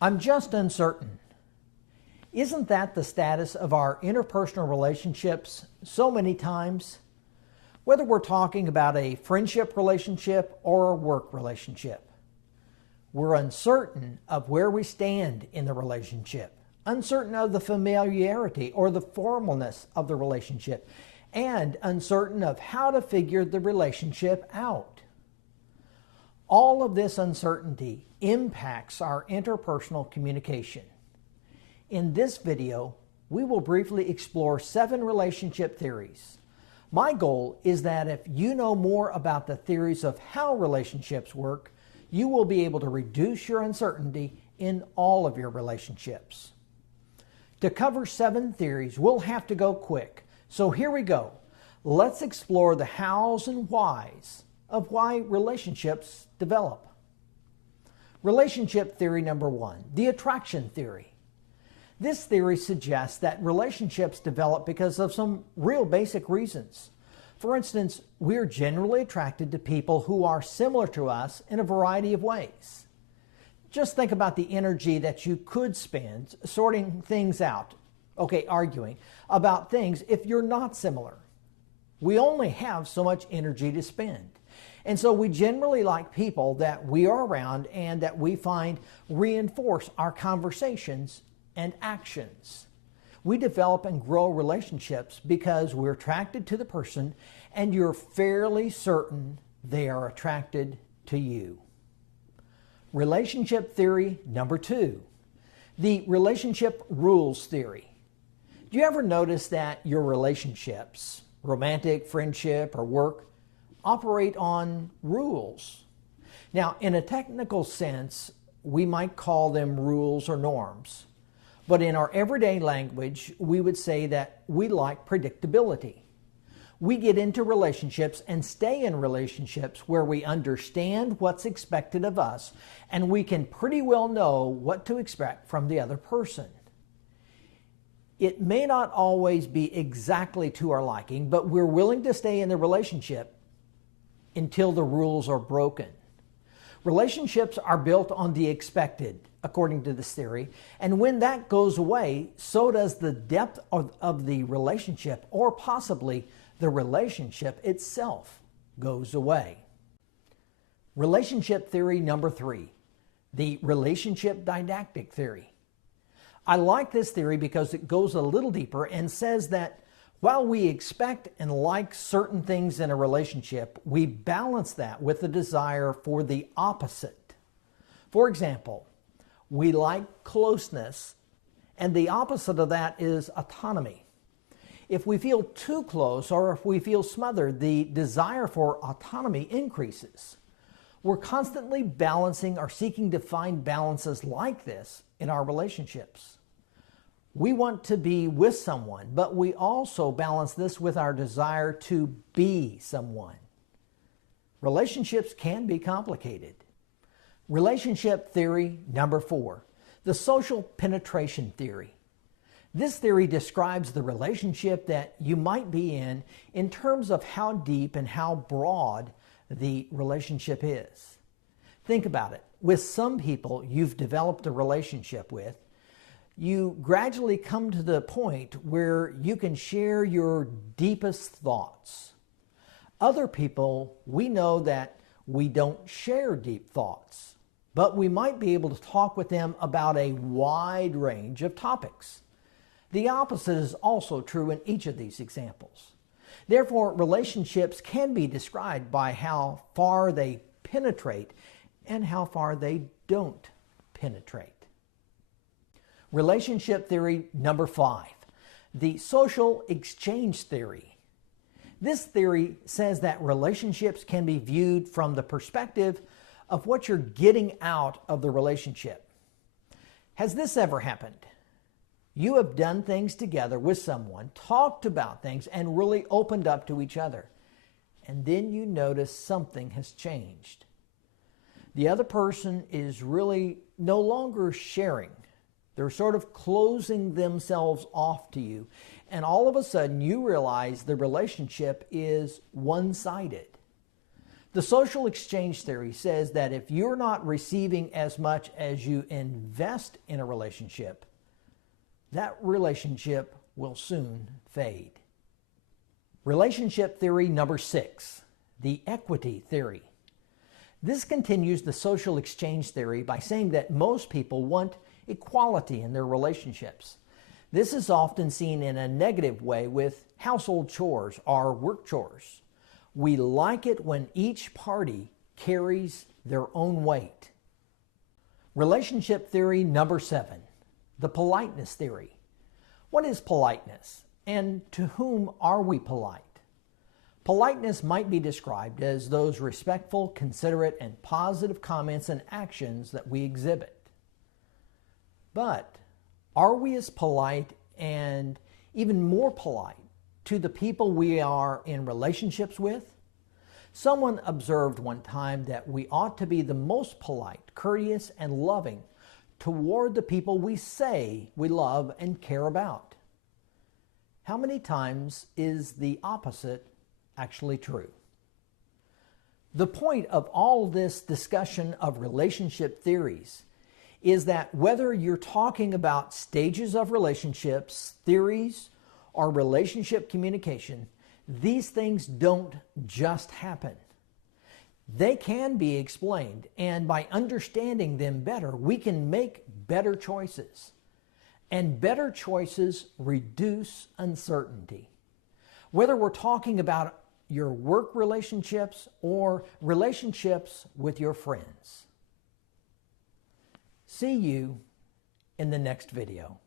I'm just uncertain. Isn't that the status of our interpersonal relationships so many times? Whether we're talking about a friendship relationship or a work relationship. We're uncertain of where we stand in the relationship, uncertain of the familiarity or the formalness of the relationship, and uncertain of how to figure the relationship out. All of this uncertainty impacts our interpersonal communication. In this video, we will briefly explore 7 relationship theories. My goal is that if you know more about the theories of how relationships work, you will be able to reduce your uncertainty in all of your relationships. To cover 7 theories, we'll have to go quick. So here we go. Let's explore the hows and whys of why relationships develop. Relationship theory number 1, the attraction theory. This theory suggests that relationships develop because of some real basic reasons. For instance, we're generally attracted to people who are similar to us in a variety of ways. Just think about the energy that you could spend sorting things out, arguing about things if you're not similar. We only have so much energy to spend. And so we generally like people that we are around and that we find reinforce our conversations and actions. We develop and grow relationships because we're attracted to the person and you're fairly certain they are attracted to you. Relationship theory number 2, the relationship rules theory. Do you ever notice that your relationships, romantic, friendship, or work, operate on rules? Now, in a technical sense, we might call them rules or norms. But in our everyday language, we would say that we like predictability. We get into relationships and stay in relationships where we understand what's expected of us and we can pretty well know what to expect from the other person. It may not always be exactly to our liking, but we're willing to stay in the relationship until the rules are broken. Relationships are built on the expected, according to this theory, and when that goes away, so does the depth of the relationship, or possibly the relationship itself goes away. Relationship theory number 3, the relationship didactic theory. I like this theory because it goes a little deeper and says that while we expect and like certain things in a relationship, we balance that with the desire for the opposite. For example, we like closeness, and the opposite of that is autonomy. If we feel too close or if we feel smothered, the desire for autonomy increases. We're constantly balancing or seeking to find balances like this in our relationships. We want to be with someone, but we also balance this with our desire to be someone. Relationships can be complicated. Relationship theory number 4, the social penetration theory. This theory describes the relationship that you might be in terms of how deep and how broad the relationship is. Think about it. With some people you've developed a relationship with, you gradually come to the point where you can share your deepest thoughts. Other people, we know that we don't share deep thoughts, but we might be able to talk with them about a wide range of topics. The opposite is also true in each of these examples. Therefore, relationships can be described by how far they penetrate and how far they don't penetrate. Relationship theory number 5, the social exchange theory. This theory says that relationships can be viewed from the perspective of what you're getting out of the relationship. Has this ever happened? You have done things together with someone, talked about things, and really opened up to each other. And then you notice something has changed. The other person is really no longer sharing. They're sort of closing themselves off to you. And all of a sudden you realize the relationship is one-sided. The social exchange theory says that if you're not receiving as much as you invest in a relationship, that relationship will soon fade. Relationship theory number 6, the equity theory. This continues the social exchange theory by saying that most people want equality in their relationships. This is often seen in a negative way with household chores or work chores. We like it when each party carries their own weight. Relationship theory number 7, the politeness theory. What is politeness, and to whom are we polite? Politeness might be described as those respectful, considerate, and positive comments and actions that we exhibit. But are we as polite and even more polite to the people we are in relationships with? Someone observed one time that we ought to be the most polite, courteous, and loving toward the people we say we love and care about. How many times is the opposite actually true? The point of all this discussion of relationship theories is that whether you're talking about stages of relationships, theories, or relationship communication, these things don't just happen. They can be explained, and by understanding them better, we can make better choices. And better choices reduce uncertainty. Whether we're talking about your work relationships or relationships with your friends. See you in the next video.